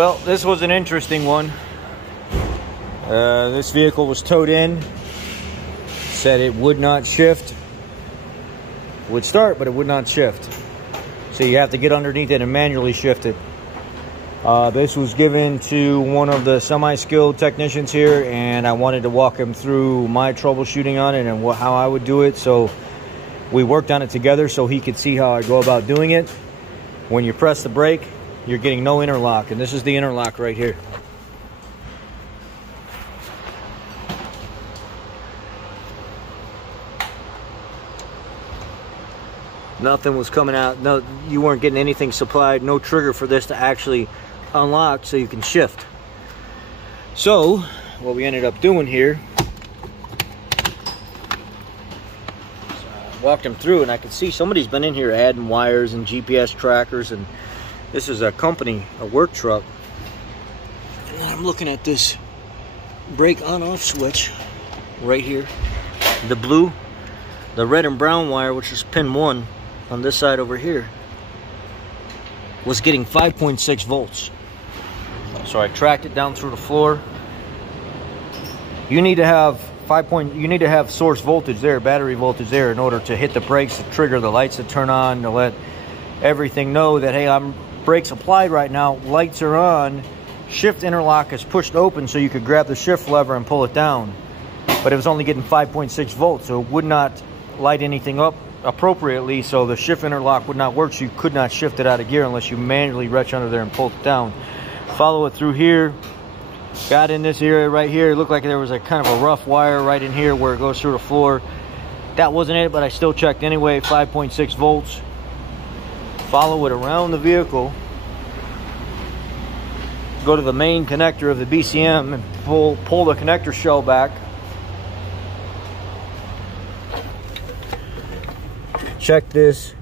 Well, this was an interesting one. This vehicle was towed in. Said it would not shift. It would start, but it would not shift. So you have to get underneath it and manually shift it. This was given to one of the semi-skilled technicians here, and I wanted to walk him through my troubleshooting on it and how I would do it. So we worked on it together so he could see how I go about doing it. When you press the brake, you're getting no interlock, and this is the interlock right here. Nothing was coming out. No, you weren't getting anything supplied. No trigger for this to actually unlock so you can shift. So what we ended up doing here, I walked him through, and I could see somebody's been in here adding wires and GPS trackers, and this is a company, a work truck. And then I'm looking at this brake on-off switch right here. The blue, the red and brown wire, which is pin 1 on this side over here, was getting 5.6 volts. So I tracked it down through the floor. You need to have you need to have source voltage there, battery voltage there, in order to hit the brakes, to trigger the lights to turn on, to let everything know that, hey, I'm brakes applied right now, lights are on, shift interlock is pushed open so you could grab the shift lever and pull it down. But it was only getting 5.6 volts, so it would not light anything up appropriately, so the shift interlock would not work, so you could not shift it out of gear unless you manually reach under there and pull it down. Follow it through here. Got in this area right here. It looked like there was a kind of a rough wire right in here where it goes through the floor. That wasn't it, but I still checked anyway. 5.6 volts. Follow it around the vehicle. Go to the main connector of the BCM and pull the connector shell back. Check this.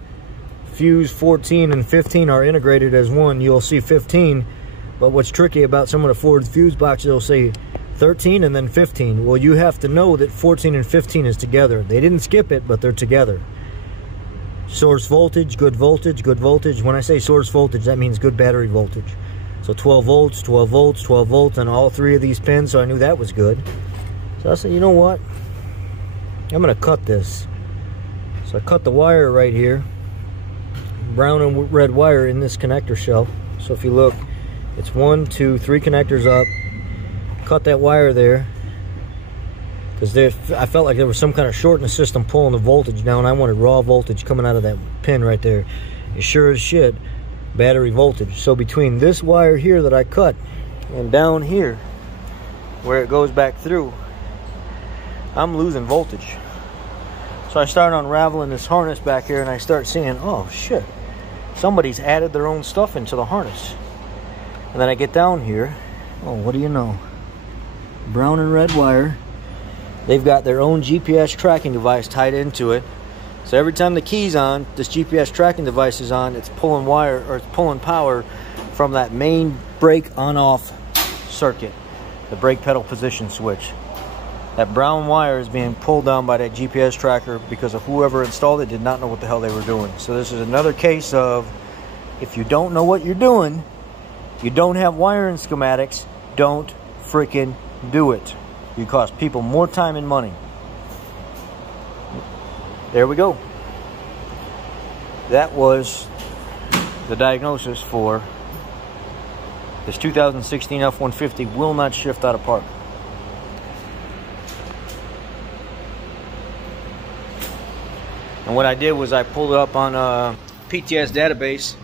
Fuse 14 and 15 are integrated as one. You'll see 15. But what's tricky about some of the Ford fuse boxes, they'll say 13 and then 15. Well, you have to know that 14 and 15 is together. They didn't skip it, but they're together. Source voltage, good voltage, good voltage. When I say source voltage, that means good battery voltage. So 12 volts, 12 volts, 12 volts on all 3 of these pins, so I knew that was good. So I said, you know what? I'm going to cut this. So I cut the wire right here. Brown and red wire in this connector shell. So if you look, it's 1, 2, 3 connectors up. Cut that wire there, because I felt like there was some kind of short in the system pulling the voltage down. I wanted raw voltage coming out of that pin right there. It sure as shit, battery voltage. So between this wire here that I cut and down here where it goes back through, I'm losing voltage. So I start unraveling this harness back here, and I start seeing, oh shit, somebody's added their own stuff into the harness. And then I get down here, oh, what do you know? Brown and red wire. They've got their own GPS tracking device tied into it. So every time the key's on, this GPS tracking device is on, it's pulling wire, or it's pulling power from that main brake on-off circuit, the brake pedal position switch. That brown wire is being pulled down by that GPS tracker because of whoever installed it did not know what the hell they were doing. So this is another case of, if you don't know what you're doing, you don't have wiring schematics, don't freaking do it. You cost people more time and money. There we go. That was the diagnosis for this 2016 F150 will not shift out of park. And what I did was I pulled it up on a PTS database,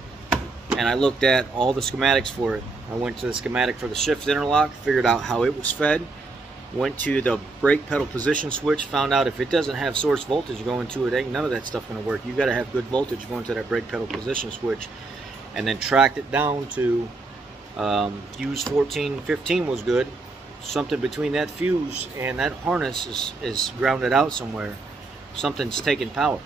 and I looked at all the schematics for it. I went to the schematic for the shift interlock, figured out how it was fed, went to the brake pedal position switch, found out if it doesn't have source voltage going to it, ain't none of that stuff going to work. You got to have good voltage going to that brake pedal position switch, and then tracked it down to fuse 14, 15 was good. Something between that fuse and that harness is grounded out somewhere. Something's taking power.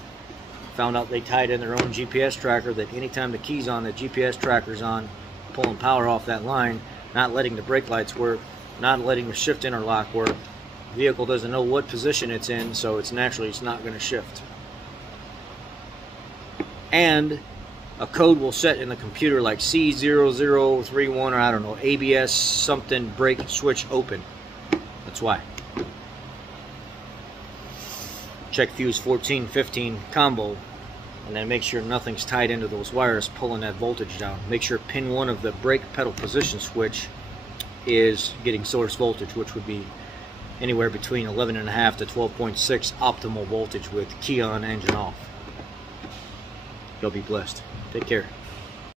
Found out they tied in their own GPS tracker, that anytime the key's on, the GPS tracker's on, pulling power off that line, not letting the brake lights work, not letting the shift interlock work. The vehicle doesn't know what position it's in, so it's not going to shift. And a code will set in the computer like C0031 or I don't know, ABS something brake switch open. That's why. Check fuse 14, 15 combo, and then make sure nothing's tied into those wires pulling that voltage down. Make sure pin 1 of the brake pedal position switch is getting source voltage, which would be anywhere between 11.5 to 12.6 optimal voltage with key on, engine off. You'll be blessed. Take care.